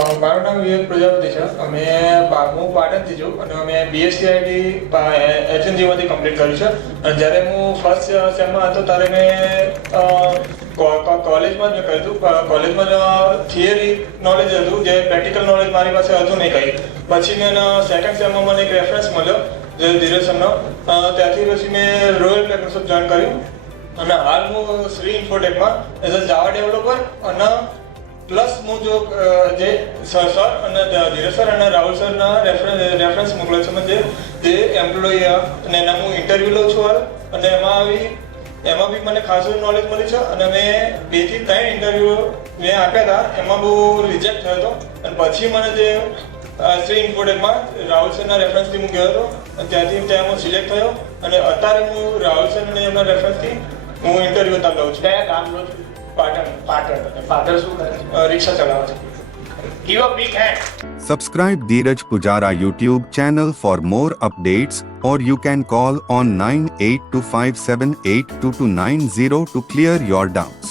મારું નામ વિવેક પ્રજાપતિ છે. અમે હું પાટણથી છું અને અમે BSc HNG કમ્પ્લીટ કર્યું છે. અને જ્યારે હું ફર્સ્ટ સેમમાં હતો ત્યારે મેં કોલેજમાં જ કર્યું હતું. કોલેજમાં થિયરી નોલેજ હતું, જે પ્રેક્ટિકલ નોલેજ મારી પાસે હતું નહીં કંઈ. પછી મેં સેકન્ડ સેમમાં મને એક રેફરન્સ મળ્યો જે ધીરેસરનો. ત્યાંથી પછી મેં રોયલ ટેકનોસોફ્ટ જોઈન કર્યું અને હાલ હું શ્રી ઇન્ફોટેકમાં એઝ અ જાવા ડેવલપર અને પ્લસ હું જો જે સર અને ધીરજ સર અને રાહુલ સરના રેફરન્સ મોકલે છે જે એમ્પ્લોય અને એના હું ઇન્ટરવ્યૂ લઉં છું હાલ. અને એમાં બી મને ખાસું નોલેજ મળ્યું છે. અને મેં 2 થી 3 ઇન્ટરવ્યૂ મેં આપ્યા હતા, એમાં બહુ રિજેક્ટ થયો હતો. અને પછી મને જે શ્રી ઇન્ફોટેકમાં રાહુલ સરના રેફરન્સથી હું ગયો હતો અને ત્યાં હું સિલેક્ટ થયો. અને અત્યારે હું રાહુલ સર અને એમના રેફરન્સથી હું ઇન્ટરવ્યૂ ત્યાં લઉં છું. કયા ગામનો છું? પાટણ. ફાધર શું કરે છે? રિક્ષા ચલાવે છે. Give a big hand. Subscribe Dheeraj Pujara YouTube channel for more updates, or you can call on 9825782290 to clear your doubts.